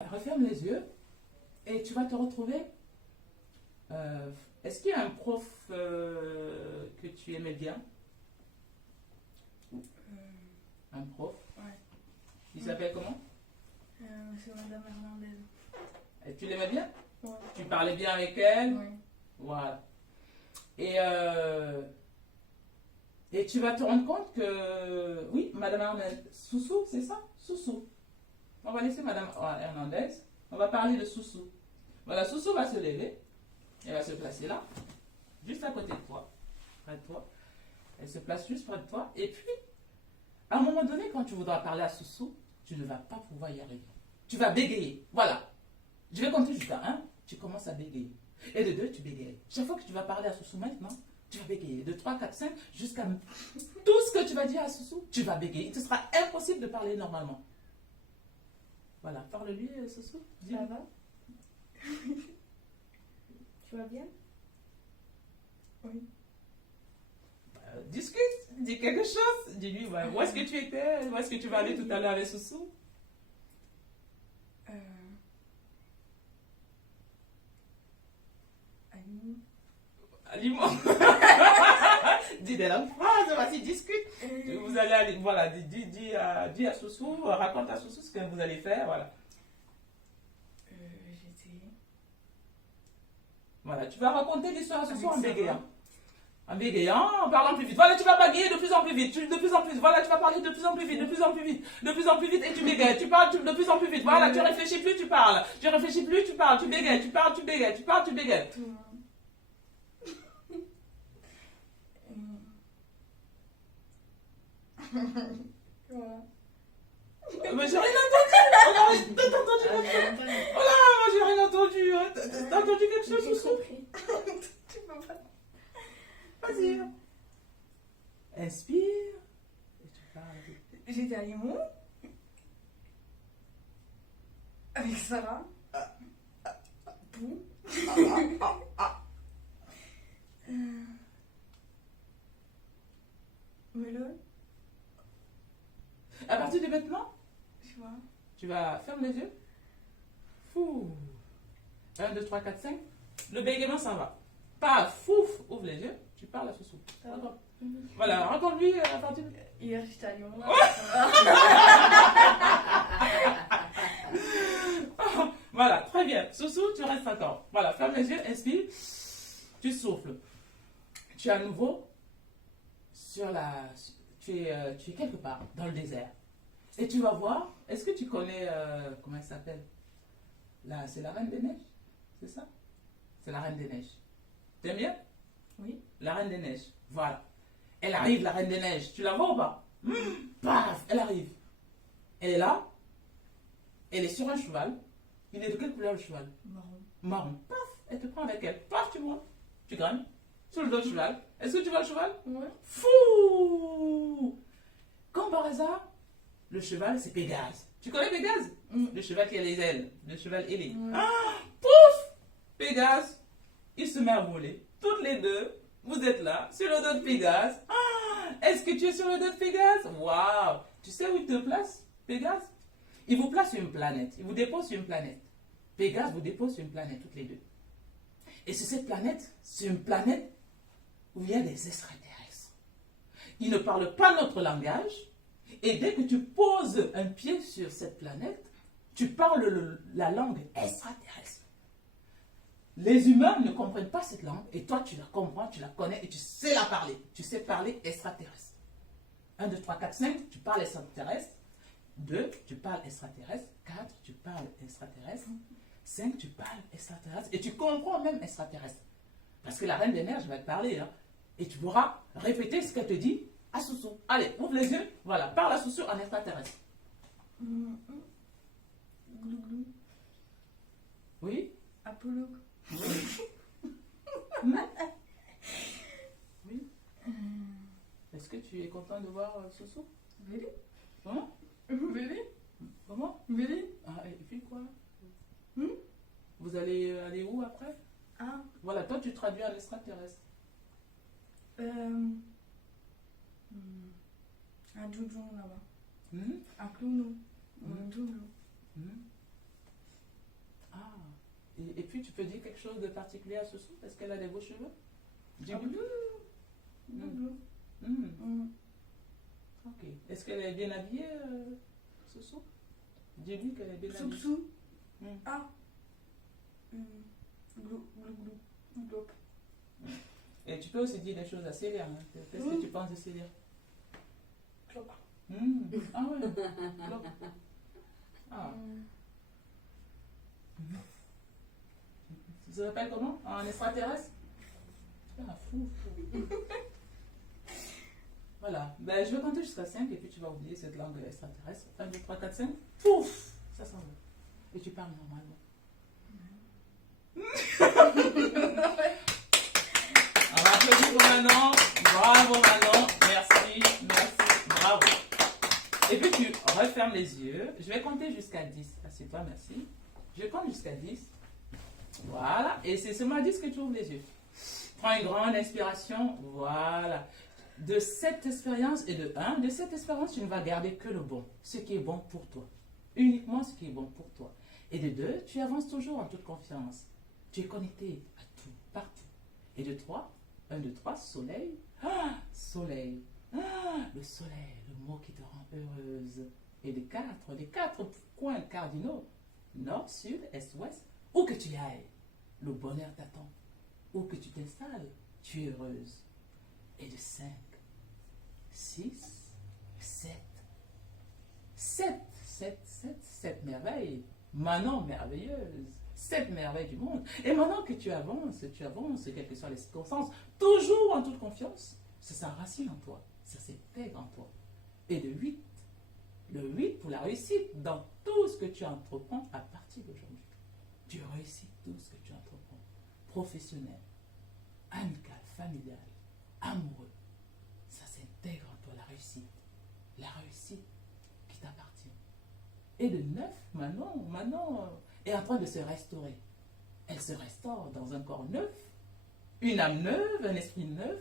Referme les yeux et tu vas te retrouver. Est-ce qu'il y a un prof que tu aimais bien? Un prof? Ouais. Il s'appelle comment? C'est Madame Hernandez. Et tu l'aimais bien? Ouais. Tu parlais bien avec elle? Ouais. Voilà. Et tu vas te rendre compte que, oui, Madame Hernandez, Soussou, c'est ça? Soussou. On va laisser Madame Hernandez. On va parler de Soussou. Voilà, Soussou va se lever. Elle va se placer là, juste à côté de toi. Près de toi. Elle se place juste près de toi. Et puis, à un moment donné, quand tu voudras parler à Soussou, tu ne vas pas pouvoir y arriver. Tu vas bégayer. Voilà. Je vais compter jusqu'à 1. Tu commences à bégayer. Et de 2, tu bégayes. Chaque fois que tu vas parler à Soussou maintenant, tu vas bégayer. De 3, 4, 5, jusqu'à tout ce que tu vas dire à Soussou, tu vas bégayer. Il te sera impossible de parler normalement. Voilà. Parle-lui, Soussou. Ça va? Tu vas bien? Oui. Discute, dis quelque chose. Dis-lui, où est-ce que tu étais? Où est-ce que tu vas aller tout à l'heure avec Soussou? Aliment. Dis des langues phrases, vas-y, discute. Vous allez aller, voilà, dis à Soussou, raconte à Soussou ce que vous allez faire, voilà. J'étais... Voilà, tu vas raconter l'histoire à Soussou en bégayant. En bégayant, en parlant plus vite. Voilà, tu vas bagayer de plus en plus vite, de plus en plus. Voilà, tu vas parler de plus en plus vite, de plus en plus vite, de plus en plus vite et tu bégayes. Tu parles de plus en plus vite. Voilà, tu réfléchis plus, tu parles. Tu réfléchis plus, tu parles. Tu bégayes, tu parles, tu bégayes, tu parles, tu bégayes. Voilà. Mais j'ai rien entendu. Oh non, t'as entendu? Oh là, moi j'ai rien entendu. T'as entendu quelque chose, Soussou? Tu peux pas. Vas-y. Inspire. Et tu parles. J'étais à Lyon. Avec Sarah. Pou. Mets-le. À partir de maintenant, Tu vois. tu vas fermer les yeux. Fou. 1, 2, 3, 4, 5. Le bégaiement s'en va. Paf, fouf, ouvre les yeux. Tu parles à Soussou. Raconte. Voilà, raconte-lui à partir de... Hier, j'étais à Lyon. Voilà, très bien. Soussou, tu restes encore. Voilà, ferme les yeux, inspire. Tu souffles. Tu es à nouveau sur la... Tu es quelque part dans le désert. Et tu vas voir, est-ce que tu connais, comment elle s'appelle? C'est la Reine des Neiges, c'est ça? C'est la Reine des Neiges. T'aimes bien? Oui. La Reine des Neiges, voilà. Elle arrive, la Reine des Neiges. Tu la vois ou pas? Paf, elle arrive. Elle est là. Elle est sur un cheval. Il est de quelle couleur le cheval? Marron. Marron. Paf, elle te prend avec elle. Paf, tu vois. Tu gagnes. Sur le dos du cheval. Est-ce que tu vois le cheval? Ouais. Fou! Comme par hasard, le cheval, c'est Pégase. Tu connais Pégase? Le cheval qui a les ailes. Le cheval ailé. Ouais. Ah, pouf! Pégase, il se met à voler. Toutes les deux, vous êtes là, sur le dos de Pégase. Ah, est-ce que tu es sur le dos de Pégase? Waouh! Tu sais où il te place, Pégase? Il vous place sur une planète. Il vous dépose sur une planète. Pégase vous dépose sur une planète, toutes les deux. Et sur cette planète, c'est une planète où il y a des extraterrestres. Ils ne parlent pas notre langage. Et dès que tu poses un pied sur cette planète, tu parles la langue extraterrestre. Les humains ne comprennent pas cette langue. Et toi, tu la comprends, tu la connais et tu sais la parler. Tu sais parler extraterrestre. 1, 2, 3, 4, 5, tu parles extraterrestre. 2, tu parles extraterrestre. 4, tu parles extraterrestre. 5, tu parles extraterrestre. Et tu comprends même extraterrestre. Parce que la Reine des Neiges va te parler. Hein. Et tu pourras répéter ce qu'elle te dit à Soussou. Allez, ouvre les yeux. Voilà, parle à Soussou en extraterrestre. Glou glou. Oui? Apollo. Oui. Est-ce que tu es content de voir Soussou? Vélé. Comment? Vélé. Comment? Vélé. Ah, et puis quoi? Vous allez aller où après? Ah. Voilà, toi tu traduis en extraterrestre. Un joujou là-bas. Hmm? Un clownou. Un joujou. Hmm? que tu peux dire quelque chose de particulier à Soussou? Est-ce qu'elle a des beaux cheveux? Ah, Dis-moi. bleu. Ok. Est-ce qu'elle est bien habillée, Soussou? Dis-lui qu'elle est bien habillée. Psou-psou. Mm. Ah. Glou, glou, glou. Glop. Et tu peux aussi dire des choses à Célia. Hein. Qu'est-ce que tu penses de Célia? Cloc. Ah ouais. Cloc. Ah. Ça s'appelle comment? En extraterrestre? Ah, fou. Voilà. Ben, je vais compter jusqu'à 5 et puis tu vas oublier cette langue extraterrestre. 1, 2, 3, 4, 5. Pouf! Ça s'en va. Et tu parles normalement. On va applaudir pour Manon. Bravo Manon. Merci. Bravo. Et puis tu refermes les yeux. Je vais compter jusqu'à 10. Assieds-toi, merci. Je compte jusqu'à 10. Voilà. Et c'est seulement à 10 que tu ouvres les yeux. Prends une grande inspiration. Voilà. De cette expérience et de cette expérience, tu ne vas garder que le bon. Ce qui est bon pour toi. Uniquement ce qui est bon pour toi. Et de 2, tu avances toujours en toute confiance. Tu es connecté à tout, partout. Et de 3, 1, 2, 3, soleil. Ah, soleil. Ah, le soleil, le mot qui te rend heureuse. Et les 4 coins cardinaux, nord, sud, est, ouest, où que tu ailles, le bonheur t'attend. Où que tu t'installes, tu es heureuse. Et de 5, 6, 7 merveilles. Manon merveilleuse. 7 merveilles du monde. Et maintenant que tu avances, quelles que soient les circonstances, toujours en toute confiance, ça s'enracine en toi, ça s'intègre en toi. Et de 8, le 8 pour la réussite dans tout ce que tu entreprends à partir d'aujourd'hui. Tu réussis tout ce que tu entreprends. Professionnel, amical, familial, amoureux. Ça s'intègre en toi, la réussite. La réussite qui t'appartient. Et de 9, Manon est en train de se restaurer. Elle se restaure dans un corps neuf, une âme neuve, un esprit neuf,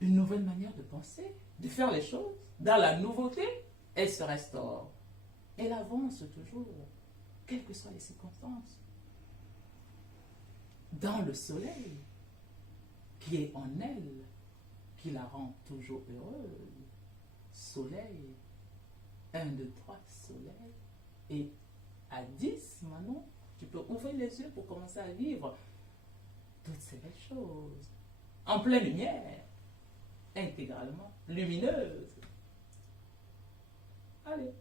une nouvelle manière de penser, de faire les choses. Dans la nouveauté, elle se restaure. Elle avance toujours, quelles que soient les circonstances. Dans le soleil qui est en elle, qui la rend toujours heureuse. Soleil. 1, 2, 3, soleil. Et à 10, Manon, tu peux ouvrir les yeux pour commencer à vivre toutes ces belles choses. En pleine lumière. Intégralement lumineuse. Allez.